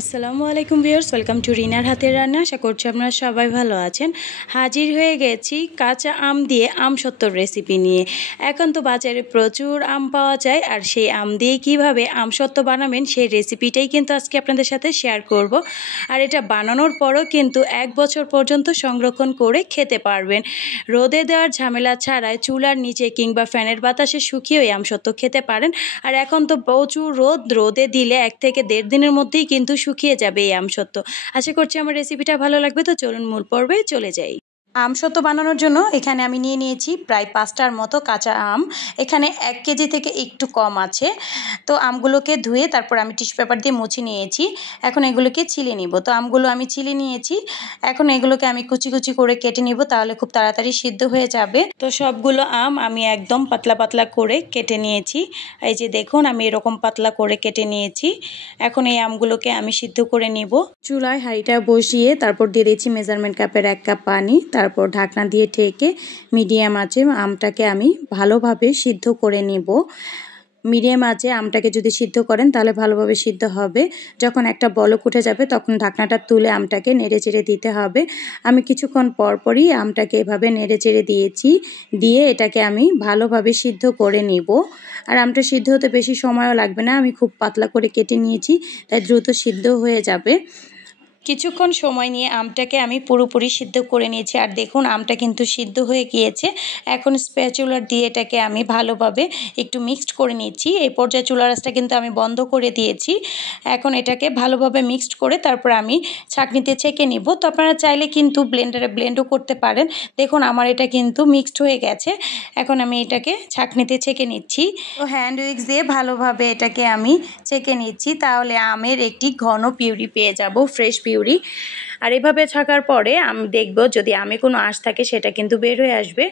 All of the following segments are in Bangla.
আসসালামু আলাইকুম ভিউয়ার্স, ওয়েলকাম টু রিনার হাতের রান্না। আশা করছি আপনারা সবাই ভালো আছেন। হাজির হয়ে গেছি কাঁচা আম দিয়ে আমসত্ত্বর রেসিপি নিয়ে। এখন তো বাজারে প্রচুর আম পাওয়া যায়, আর সেই আম দিয়ে কীভাবে আমসত্ত্ব বানাবেন সেই রেসিপিটাই কিন্তু আজকে আপনাদের সাথে শেয়ার করব। আর এটা বানানোর পরও কিন্তু 1 বছর পর্যন্ত সংরক্ষণ করে খেতে পারবেন। রোদে দেওয়ার ঝামেলা ছাড়াই চুলার নিচে কিংবা ফ্যানের বাতাসে শুকিয়েও এই আমসত্ত্ব খেতে পারেন। আর এখন তো প্রচুর রোদে দিলে 1 থেকে 1.5 দিনের মধ্যেই কিন্তু শুকিয়ে যাবে এই আমসত্ত্ব। আশা করছি আমার রেসিপিটা ভালো লাগবে। তো চলুন মূল পর্বে চলে যাই। আমসত্ত্ব বানানোর জন্য এখানে আমি নিয়ে নিয়েছি প্রায় 5টার মতো কাঁচা আম। এখানে 1 কেজি থেকে একটু কম আছে। তো আমগুলোকে ধুয়ে তারপর আমি টিস্যু পেপার দিয়ে মুছে নিয়েছি। এখন এগুলোকে ছিলে নিব। তো আমগুলো আমি ছিলে নিয়েছি। এখন এগুলোকে আমি কুচি কুচি করে কেটে নিব, তাহলে খুব তাড়াতাড়ি সিদ্ধ হয়ে যাবে। তো সবগুলো আম আমি একদম পাতলা পাতলা করে কেটে নিয়েছি। এই যে দেখুন, আমি এরকম পাতলা করে কেটে নিয়েছি। এখন এই আমগুলোকে আমি সিদ্ধ করে নিব। চুলায় হাঁড়িটা বসিয়ে তারপর দিয়ে দিচ্ছি মেজারমেন্ট কাপের 1 কাপ পানি। তারপর ঢাকনা দিয়ে ঢেকে মিডিয়াম আঁচে আমটাকে আমি ভালোভাবে সিদ্ধ করে নিব। মিডিয়াম আঁচে আমটাকে যদি সিদ্ধ করেন তাহলে ভালোভাবে সিদ্ধ হবে। যখন একটা বলক উঠে যাবে তখন ঢাকনাটা তুলে আমটাকে নেড়েচেড়ে দিতে হবে। আমি কিছুক্ষণ পরপরই আমটাকে এভাবে নেড়েচেড়ে দিয়েছি। দিয়ে এটাকে আমি ভালোভাবে সিদ্ধ করে নিব। আর আমটা সিদ্ধ হতে বেশি সময়ও লাগবে না, আমি খুব পাতলা করে কেটে নিয়েছি, তাই দ্রুত সিদ্ধ হয়ে যাবে। কিছুক্ষণ সময় নিয়ে আমটাকে আমি পুরোপুরি সিদ্ধ করে নিয়েছি। আর দেখুন, আমটা কিন্তু সিদ্ধ হয়ে গিয়েছে। এখন স্প্যাচুলার দিয়ে এটাকে আমি ভালোভাবে একটু মিক্সড করে নিচ্ছি। এই পর্যায়ে চুলার আঁচটা কিন্তু আমি বন্ধ করে দিয়েছি। এখন এটাকে ভালোভাবে মিক্সড করে তারপর আমি ছাঁকনিতে ছেঁকে নিব। তো আপনারা চাইলে কিন্তু ব্লেন্ডারে ব্লেন্ডও করতে পারেন। দেখুন, আমার এটা কিন্তু মিক্সড হয়ে গেছে। এখন আমি এটাকে ছাঁকনিতে ছেঁকে নিচ্ছি। তো হ্যান্ড উইক্স দিয়ে ভালোভাবে এটাকে আমি ছেঁকে নিচ্ছি, তাহলে আমের একটি ঘন পিউরি পেয়ে যাব, ফ্রেশ পিউরি। আর এভাবে ছাকার পরে আমি দেখব যদি আমে কোনো আঁশ থাকে সেটা কিন্তু বের হয়ে আসবে।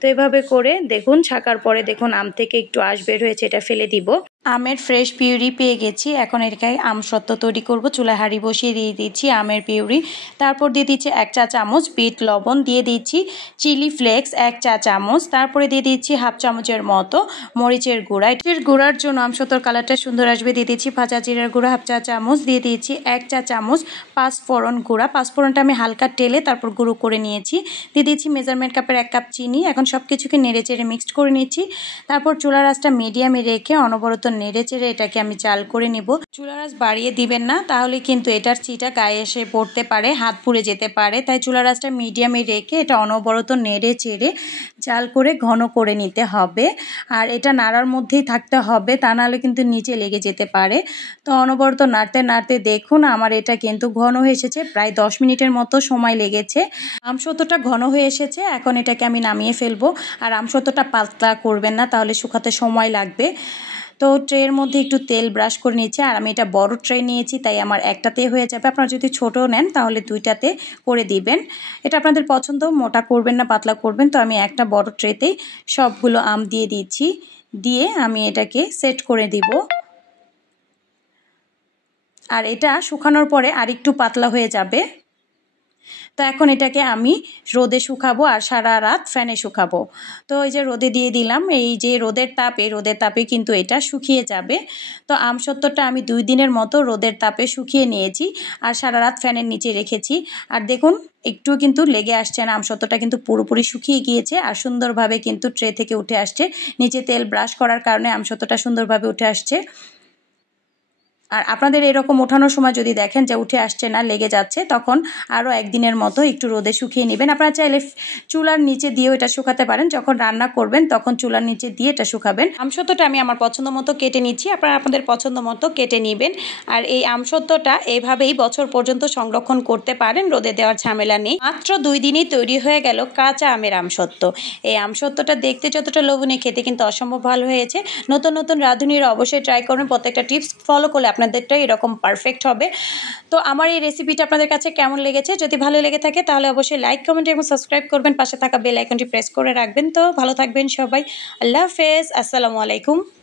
তো এভাবে করে দেখুন, ছাকার পরে দেখুন আম থেকে একটু আঁশ বের হয়েছে, এটা ফেলে দিব। আমের ফ্রেশ পিউরি পেয়ে গেছি। এখন এটাকে আমসত্ত্ব তৈরি করব। চুলায় হাঁড়ি বসিয়ে দিয়ে দিচ্ছি আমের পিউরি। তারপর দিয়ে দিচ্ছি 1 চা চামচ বিট লবণ, দিয়ে দিচ্ছি চিলি ফ্লেক্স 1 চা চামচ, তারপরে দিয়ে দিচ্ছি 1/2 চামচের মতো মরিচের গুঁড়া। এর গুঁড়ার জন্য আমসত্ত্বর কালারটা সুন্দর আসবে। দিয়ে দিচ্ছি ভাজা জিরার গুঁড়া 1/2 চা চামচ, দিয়ে দিচ্ছি 1 চা চামচ পাঁচফোড়ন গুঁড়া। পাঁচফোড়নটা আমি হালকা টেলে তারপর গুঁড়ো করে নিয়েছি। দিয়ে দিচ্ছি মেজারমেন্ট কাপের 1 কাপ চিনি। এখন সব কিছুকে নেড়ে চেড়ে মিক্সড করে নিচ্ছি। তারপর চুলার আঁচটা মিডিয়ামে রেখে অনবরত নেড়ে চেড়ে এটাকে আমি জাল করে নিব। চুলার আঁচ বাড়িয়ে দিবেন না, তাহলে কিন্তু এটার চিটা গায়ে এসে পড়তে পারে, হাত পুড়ে যেতে পারে। তাই চুলার আঁচটা মিডিয়ামে রেখে এটা অনবরত নেড়ে চেড়ে জাল করে ঘন করে নিতে হবে। আর এটা নাড়ার মধ্যেই থাকতে হবে, তা নাহলে কিন্তু নিচে লেগে যেতে পারে। তো অনবরত নাড়তে নাড়তে দেখুন আমার এটা কিন্তু ঘন হয়ে এসেছে। প্রায় 10 মিনিটের মতো সময় লেগেছে। আমসত্ত্বটা ঘন হয়ে এসেছে। এখন এটাকে আমি নামিয়ে ফেলবো। আর আমসত্ত্বটা পাতলা করবেন না, তাহলে শুকাতে সময় লাগবে। তো ট্রের মধ্যে একটু তেল ব্রাশ করে নিয়েছি। আর আমি এটা বড় ট্রে নিয়েছি, তাই আমার একটাতে হয়ে যাবে। আপনারা যদি ছোট নেন তাহলে 2টাতে করে দিবেন। এটা আপনাদের পছন্দ, মোটা করবেন না পাতলা করবেন। তো আমি একটা বড় ট্রেতেই সবগুলো আম দিয়ে দিচ্ছি। দিয়ে আমি এটাকে সেট করে দিব। আর এটা শুকানোর পরে আর একটু পাতলা হয়ে যাবে। তো এখন এটাকে আমি রোদে শুকাবো আর সারা রাত ফ্যানে শুকাবো। তো এই যে রোদে দিয়ে দিলাম, এই যে রোদের তাপে কিন্তু এটা শুকিয়ে যাবে। তো আমসত্ত্বটা আমি 2 দিনের মতো রোদের তাপে শুকিয়ে নিয়েছি আর সারা রাত ফ্যানের নিচে রেখেছি। আর দেখুন, একটুও কিন্তু লেগে আসছে না, আমসত্ত্বটা কিন্তু পুরোপুরি শুকিয়ে গিয়েছে আর সুন্দরভাবে কিন্তু ট্রে থেকে উঠে আসছে। নিচে তেল ব্রাশ করার কারণে আমসত্ত্বটা সুন্দরভাবে উঠে আসছে। আর আপনাদের এরকম ওঠানোর সময় যদি দেখেন যে উঠে আসছে না, লেগে যাচ্ছে, তখন আরও 1 দিনের মতো একটু রোদে শুকিয়ে নেবেন। আপনারা চাইলে চুলার নিচে দিয়েও এটা শুকাতে পারেন। যখন রান্না করবেন তখন চুলার নিচে দিয়ে এটা শুকাবেন। আমসত্ত্বটা আমি আমার পছন্দ মতো কেটে নিচ্ছি, আপনারা আপনাদের পছন্দ মতো কেটে নেবেন। আর এই আমসত্ত্বটা এভাবেই বছর পর্যন্ত সংরক্ষণ করতে পারেন, রোদে দেওয়ার ঝামেলা নেই। মাত্র 2 দিনেই তৈরি হয়ে গেল কাঁচা আমের আমসত্ত্ব। এই আমসত্ত্বটা দেখতে যতটা লোভনীয়, খেতে কিন্তু অসম্ভব ভালো হয়েছে। নতুন নতুন রাঁধুনিরা অবশ্যই ট্রাই করবেন। প্রত্যেকটা টিপস ফলো করলে আপনাদেরটা এরকম পারফেক্ট হবে। তো আমার এই রেসিপিটা আপনাদের কাছে কেমন লেগেছে? যদি ভালো লেগে থাকে তাহলে অবশ্যই লাইক, কমেন্ট এবং সাবস্ক্রাইব করবেন। পাশে থাকা বেল আইকনটি প্রেস করে রাখবেন। তো ভালো থাকবেন সবাই। আল্লাহ হাফেজ। আসসালামু আলাইকুম।